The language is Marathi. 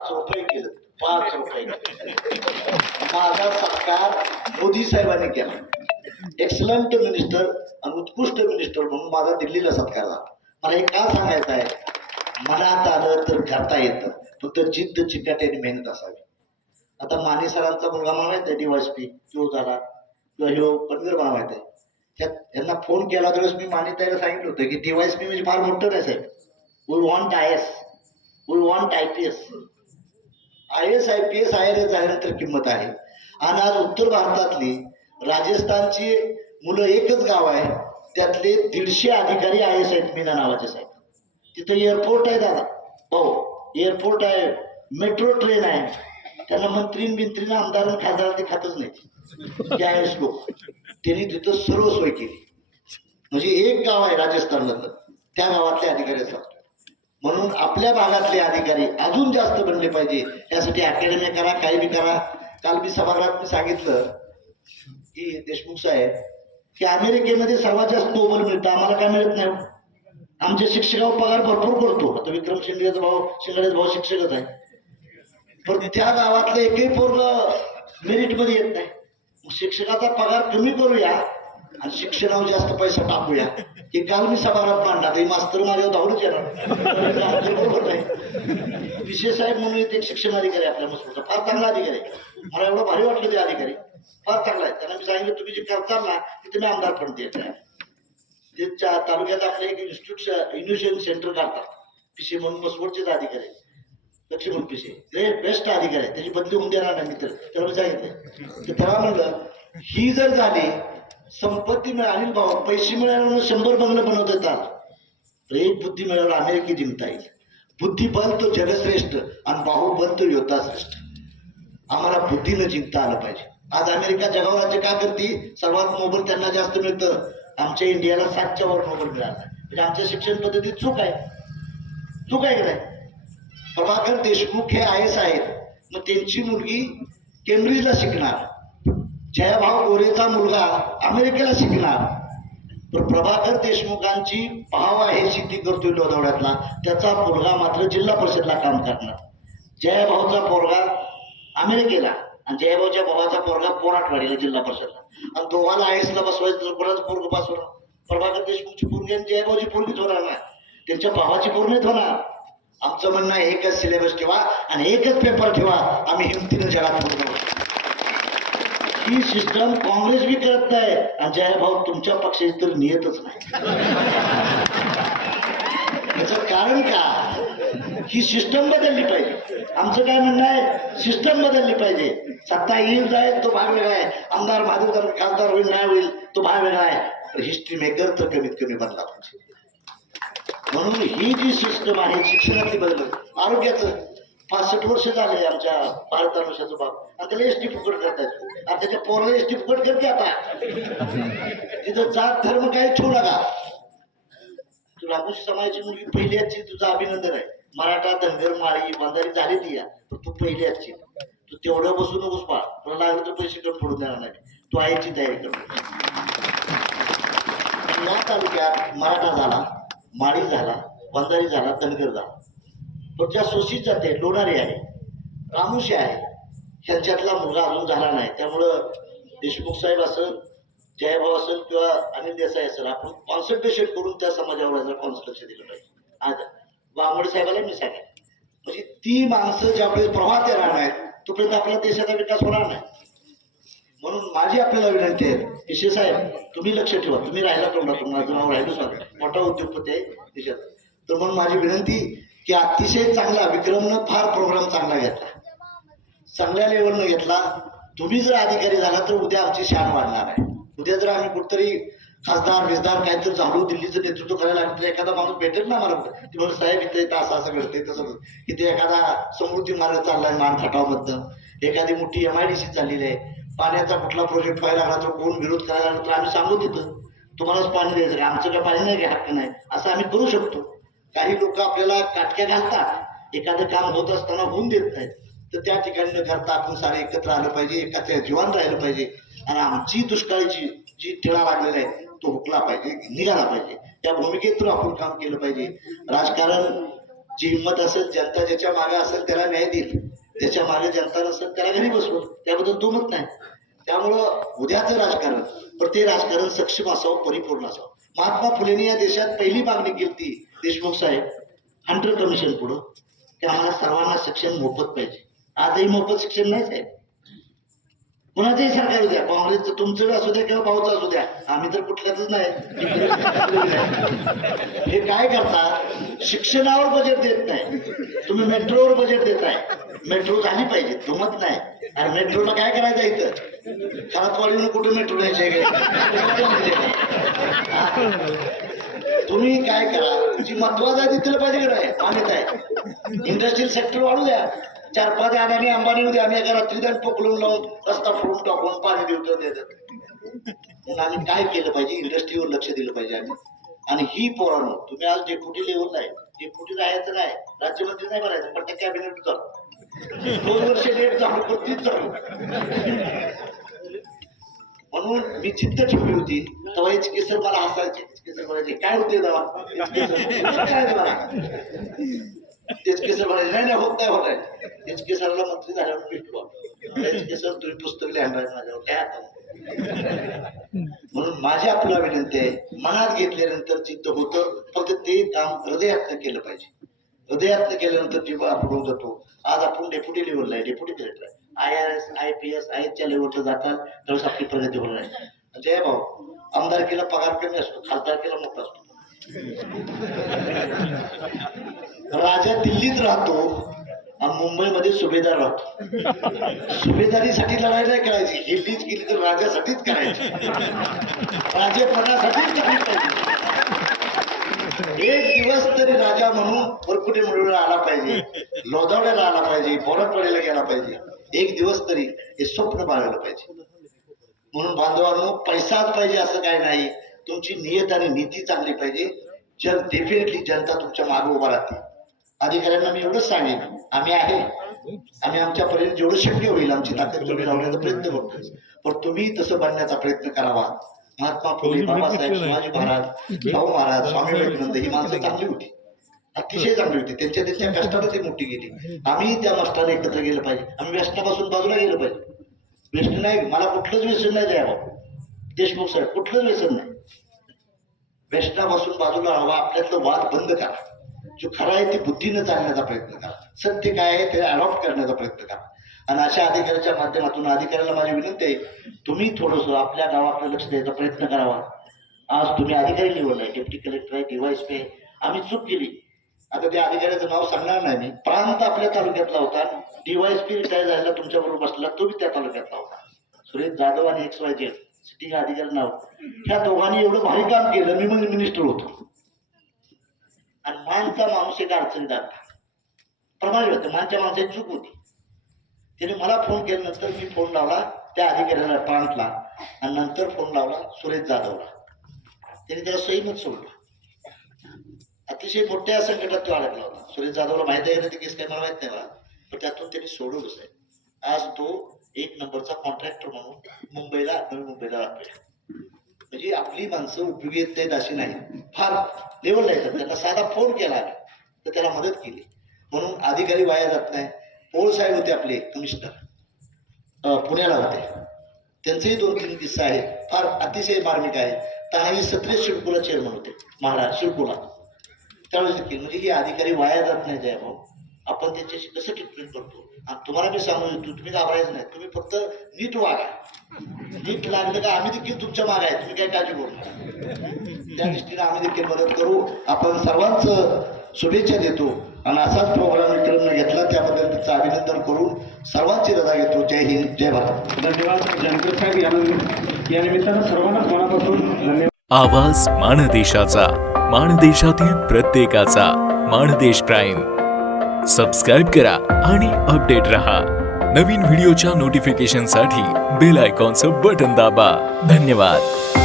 रुपये केलं. पाच रुपये माझा सत्कार मोदी साहेबांनी केला. एक्सलंट मिनिस्टर आणि उत्कृष्ट मिनिस्टर म्हणून माझा दिल्लीला सत्कार झाला. मला हे का सांगायचं आहे? मनात आलं तर करता येतं. फक्त जिद्द चिकाट्याने मेहनत असावी. आता माने सरांचा मुलगा मला माहीत आहे डी वाजपेयी तो झाला. किंवा हिरो पनवीर मला माहीत आहे. त्यात यांना फोन केला त्यावेळेस मी माने त्याला सांगितलं होतं की डी वायस पी म्हणजे फार मोठं नाही साहेब. We want I S we want I P S I S I P S I S तर किंमत आहे. आणि आज उत्तर भारतातली राजस्थानची मुलं एकच गाव आहे. त्यातले दीडशे अधिकारी आय एस आय मीना नावाचे साहेब. तिथं एअरपोर्ट आहे दादा. हो एअरपोर्ट आहे. मेट्रो ट्रेन आहे. त्यांना मंत्रीन बिंत्रीन आमदार खासदार ते खातच नाही आय एस लोक. त्यांनी तिथं सर्व सोय केली. म्हणजे एक गाव आहे राजस्थानमधलं त्या गावातले अधिकारी असतात. म्हणून आपल्या भागातले अधिकारी अजून जास्त बनले पाहिजे. यासाठी अकॅडमी करा काही बी करा. काल मी सभागृहात मी सांगितलं की देशमुख साहेब की अमेरिकेमध्ये सर्वात जास्त नोबल मिळतं आम्हाला काय मिळत नाही. आमचे शिक्षकावर पगार भरपूर करतो. आता विक्रम शिंदेचा भाऊ शिंगडेचा भाऊ शिक्षकच आहे. पण त्या गावातलं एकही पोरग मेरिटमध्ये येत नाही. शिक्षकाचा पगार कमी करूया आणि शिक्षणावर जास्त पैसा टाकूया. की काल मी सभागृहात मांडला ते मास्तर माझ्यावर धावूनच येणार बरोबर नाही. विशेष साहेब म्हणून एक शिक्षण अधिकारी आहे आपल्या मसूरचा फार चांगला अधिकारी मला एवढं भारी वाटलं ते अधिकारी. फार चांगला आहे. त्यांना मी सांगितलं तुम्ही जे करताल ना तिथे मी आमदार पण देत ते तालुक्यात आपले एक इन्स्टिट्यूट इन्व्हेशन सेंटर काढतात. पिसे म्हणून मसवडचेच अधिकारी आहेत. लक्ष्मण पिसे ग्रेट बेस्ट अधिकारी आहे. त्याची बदली होऊन देणार नाही मित्र. त्याला मी सांगितलं. तर त्याला म्हणलं ही जर झाली संपत्ती मिळाली भाऊ पैसे मिळाल्यावर शंभर बंगलं बनवत येतात. तर एक बुद्धी मिळाल्यावर अमेरिकी जिंकता येईल. बुद्धिबल तो जगश्रेष्ठ आणि बाहुबल तो योद्धा श्रेष्ठ आम्हाला बुद्धीनं जिंकता आलं पाहिजे. आज अमेरिका जगावर राज्य का करते? सर्वात मोबल त्यांना जास्त मिळतं. आमच्या इंडियाला सातच्या वर मोबाईल मिळाला म्हणजे आमच्या शिक्षण पद्धतीत चूक आहे. चूक आहे की नाही? प्रभाकर देशमुख हे आय एस आहेत. मग त्यांची मुलगी केम्ब्रिजला शिकणार. जयभाव गोरेचा मुलगा अमेरिकेला शिकणार. तर प्रभाकर देशमुखांची भाव आहे शेती करतोय लोधावड्यातला त्याचा मुलगा मात्र जिल्हा परिषदला काम करणार. जयभाऊचा पोरगा अमेरिकेला आणि जयभाऊच्या भावाचा पोरगा पोराटवाडीला जिल्हा परिषदला. आणि दोघाला आयसला बसवायचं तर कोणाचं पोरग बसवणार प्रभाकर देशमुखची पोरगी आणि जयभाऊची पोरगीच होणार ना त्यांच्या भावाची पोरगीच होणार. आमचं म्हणणं आहे एकच सिलेबस ठेवा आणि एकच पेपर ठेवा. आम्ही हिमतीनं जगात पुढे ही सिस्टम काँग्रेस बी करत नाही. अजय भाऊ तुमच्या पक्षाची तर नियतच नाही. याचं कारण का? ही सिस्टम बदलली पाहिजे. आमचं काय म्हणणं आहे? सिस्टम बदलली पाहिजे. सत्ता येईल जाईल तो भाग वेगळा आहे. आमदार महादेव खासदार होईल नाही होईल तो भाग वेगळा आहे. हिस्ट्री मेकर तर कमीत कमी बदला पाहिजे. म्हणून ही जी सिस्टम आहे शिक्षणातली बदल आरोग्याचं. पासष्ट वर्ष झाले आमच्या भारत अनुषाचं बाब आता एस टी फुकट करतायत. आता त्याच्या पोराला एस टी फुकट करते आता. तिथं जात धर्म काही ठेवू नका. तुला रामोशी समाजाची मुलगी? पहिली याची तुझं अभिनंदन आहे. मराठा धनगर माळी बांधारी झाली ती या. पण तू पहिली याची तू तेवढं बसू नकोस पा तुला लागलं तर पैसे कट पडून देणार नाही. तू आईची तयारी कर. या तालुक्यात मराठा झाला माळी झाला बंधारी झाला धनगर झाला. तो ज्या सोशीत जाते लोणारी आहे. रामुशी आहे. ह्यांच्यातला मुलगा अजून झाला नाही. त्यामुळं देशमुख साहेब असेल जयभाऊ असेल किंवा अनिल देसाई असेल आपण कॉन्सन्ट्रेशन करून त्या समाजावर कॉन्सन्ट्रेशन दिलं पाहिजे. आज वामोडे साहेबाला मी सांगेन. म्हणजे ती माणसं ज्यावेळेस प्रवाहात येणार नाहीत तोपर्यंत आपल्या देशाचा विकास होणार नाही. म्हणून माझी आपल्याला विनंती आहे विशेष साहेब तुम्ही लक्ष ठेवा. तुम्ही राहिला कोणा तुम्हाला नाव राहिलो सांगा. मोठा उद्योगपती आहे देशात तर म्हणून माझी विनंती की अतिशय चांगला विक्रमनं फार प्रोग्राम चांगला घेतला. चांगल्या लेवलनं घेतला. तुम्ही जर अधिकारी झाला तर उद्या आमची शान वाढणार आहे. उद्या जर आम्ही कुठतरी खासदार विजदार काहीतरी झालो दिल्लीचं नेतृत्व करायला लागलं तर एखादा माणूस भेटेल ना मला? ती म्हणून साहेब इथे येतं असं असं घडतंय तसं इथे एखादा समृद्धी मार्ग चाललाय मान खटावमधनं. एखादी मोठी एम आय डी सी चाललेली आहे. पाण्याचा कुठला प्रोजेक्ट व्हायला लागला तर कोण विरोध करायला लागला तर आम्ही सांगू तिथं तुम्हालाच पाणी द्यायचं आमचं काय पाणी नाही हक्क नाही. असं आम्ही करू शकतो. काही लोक आपल्याला काटक्या घालतात. एखादं काम होत असताना होऊन देत नाहीत. तर त्या ठिकाणी न करता आपण सारे एकत्र आलं पाहिजे एकाच जीवन राहिलं पाहिजे. आणि आमची दुष्काळीची जी टिळा लागलेला आहे तो हुकला पाहिजे निघाला पाहिजे. त्या भूमिकेतून आपण काम केलं पाहिजे. राजकारण जी हिंमत असेल जनता ज्याच्या मागे असेल त्याला न्याय देईल. त्याच्यामागे जनता नसेल त्याला घरी बसवल त्याबद्दल दुमत नाही. त्यामुळं उद्याचं राजकारण पण ते राजकारण सक्षम असावं परिपूर्ण असावं. महात्मा फुलेंनी या देशात पहिली मागणी केली ती देशमुख साहेब. हंटर कमिशन पुढं. की आम्हाला सर्वांना शिक्षण मोफत पाहिजे. आजही मोफत शिक्षण नाही साहेब कुणाचंही सरकार द्या. काँग्रेसचं तुमचं असू द्या किंवा भाऊचं असू द्या. आम्ही तर कुठल्याच नाही. हे काय करतात शिक्षणावर बजेट देत नाही. तुम्ही मेट्रोवर बजेट देताय मेट्रो झाली पाहिजे. तुमच नाही. आणि मेट्रोला काय करायचं इथं? खरातवाडीनं कुठं मेट्रो द्यायचे तुम्ही काय करा? जी महत्वाचं आहे तिथलं पाहिजे का मान्यता आहे इंडस्ट्रियल सेक्टर वाढू द्या. चार पाच आम्ही अंबानी मध्ये आम्ही एका रात्री पकडून लावून रस्ता फोडून टाकून पाणी देऊ देतात आम्ही काय केलं पाहिजे? इंडस्ट्रीवर लक्ष दिलं पाहिजे आम्ही. आणि ही पोरांनो तुम्ही आज डेप्युटी लेवलला आहे डेप्युटी राहायचं नाही राज्यमंत्री नाही बनायचं पण त्या कॅबिनेट चालू दोन वर्ष लेट झालो पण तीच चालू म्हणून मी चित्त ठेवली होती तेव्हा इचके मला हसायचे. इचके म्हणायचे काय होते तेव्हा? काय म्हणायचे नाही नाही होत नाही होत आहे एच के सरला मंत्री झाल्यावर भेटू एच के सर तुम्ही पुस्तक लिहायला माझ्यावर काय आता? म्हणून माझी आपला विनंती आहे मनात घेतल्यानंतर चित्त होतं फक्त ते काम हृदयात केलं पाहिजे. हृदयात केल्यानंतर जेव्हा आपण जातो आज आपण डेप्युटी लेवलला आहे deputy director I R S I P S I एसच्या लेवलवर जातात त्यावेळेस आपली प्रगती होणार आहे. जय भाऊ आमदारकीला पगार कमी असतो खासदारकीला मोठा असतो. राजा दिल्लीत राहतो मुंबईमध्ये सुभेदार राहतो. सुभेदारीसाठी लढाई नाही करायची. ही लीज केली तर राजासाठीच करायची. राजेपणासाठीच करायची एक दिवस तरी राजा म्हणून वरकुटे मिळवला आला पाहिजे. लोधावड्याला आला पाहिजे. बोरटवाडीला गेला पाहिजे. एक दिवस तरी हे स्वप्न बाळगलं पाहिजे. म्हणून बांधवांनो पैसाच पाहिजे असं काय नाही. तुमची नियत आणि नीती चांगली पाहिजे. जन डेफिनेटली जनता तुमच्या मागे उभा राहते. अधिकाऱ्यांना मी एवढंच सांगेन. आम्ही आहे. आम्ही आमच्यापर्यंत जेवढं शक्य होईल आमची ताकद जेवढी लावण्याचा प्रयत्न करतो पण तुम्ही तसं बनण्याचा प्रयत्न करावा. महात्मा फुले बाबासाहेब शिवाजी महाराज भाऊ महाराज स्वामी विवेकानंद ही माणसं चांगली होती. अतिशय चांगली होती. त्यांच्या त्यांच्या कष्टाने ती मोठी गेली. आम्ही त्या कष्टाने एकत्र गेलं पाहिजे. आम्ही व्यसनापासून बाजूला गेलं पाहिजे. व्यसन नाही मला कुठलंच व्यसन नाही द्यावं. देशमुख साहेब कुठलंच व्यसन नाही. व्यसनापासून बाजूला राहावा आपल्यातलं वाद बंद करा. जो खरा आहे ते बुद्धीनं चालण्याचा प्रयत्न करा. सत्य काय आहे ते अडॉप्ट करण्याचा प्रयत्न करा. आणि अशा अधिकाऱ्याच्या माध्यमातून अधिकाऱ्याला माझी विनंती आहे तुम्ही थोडंसं आपल्या गावाकडे लक्ष द्यायचा प्रयत्न करावा. आज तुम्ही अधिकारी निवडलाय डेप्टी कलेक्टर आहे डीवायस आहे. आम्ही चूक केली. आता त्या अधिकाऱ्याचं नाव सांगणार नाही मी. प्रांत आपल्या तालुक्यातला होता. डीवायस पी रिटायर झालेला तुमच्या बरोबर बसला तो बी त्या तालुक्यातला होता. सुरेश जाधव आणि एक्स वाय जेड सिटिंग अधिकारी नाव. ह्या दोघांनी एवढं भारी काम केलं. मी म्हणजे मिनिस्टर होतो. आणि माणूस एक अडचणीत आला प्रमाणे होतं मानच्या माणसाची चूक होती. त्याने मला फोन केल्यानंतर मी फोन लावला त्या अधिकाऱ्याला प्रांतला आणि नंतर फोन लावला सुरेश जाधवला. त्याने त्याला सहीमत सोडलं. अतिशय मोठ्या संकटात तो अडकला होता. सुरेश जाधवला माहिती आहे ना ती केस काय मला माहीत नाही मला पण त्यातून त्यांनी सोडवलंच आहे आज तो एक नंबरचा कॉन्ट्रॅक्टर म्हणून मुंबईला नवी मुंबईला राहतोय. म्हणजे आपली माणसं उपयोगी येत नाहीत अशी नाही. फार लेवलला येतात त्यांना साधा फोन केला. तर त्याला मदत केली. म्हणून अधिकारी वाया जात नाही. पोळ साहेब होते आपले कमिशनर पुण्याला होते. त्यांचेही दोन तीन किस्से आहेत. फार अतिशय मार्मिक आहे तानाजी सत्रे शिडकोला चेअरमन होते. महाराज शिडकोला त्यावेळेस म्हणजे हे अधिकारी वाया जात नाही जयभाऊ. आपण त्यांच्याशी कसं ट्रीटमेंट करतो? आणि तुम्हाला मी सांगू इच्छितो तुम्ही घाबरायचं नाही. तुम्ही फक्त नीट वागा. नीट लागलं का आम्ही देखील तुमच्या मागे आहे. तुम्ही काय काळजी करू नका. त्या दृष्टीने आम्ही देखील मदत करू. आपण सर्वांचं शुभेच्छा देतो. आणि असाच प्रोग्राम विक्रमने घेतला त्याबद्दल त्याचं अभिनंदन करून सर्वांची रजा घेतो. जय हिंद जय भारत. धन्यवाद जानकर साहेब. या या निमित्तानं सर्वांनाच मनापासून धन्यवाद. आवाज माणदेशाचा माणदेशातील प्रत्येकाचा माणदेश प्राईम. सबस्क्राईब करा आणि अपडेट रहा. नवीन व्हिडिओच्या नोटिफिकेशनसाठी बेल आयकॉनचं बटन दाबा. धन्यवाद.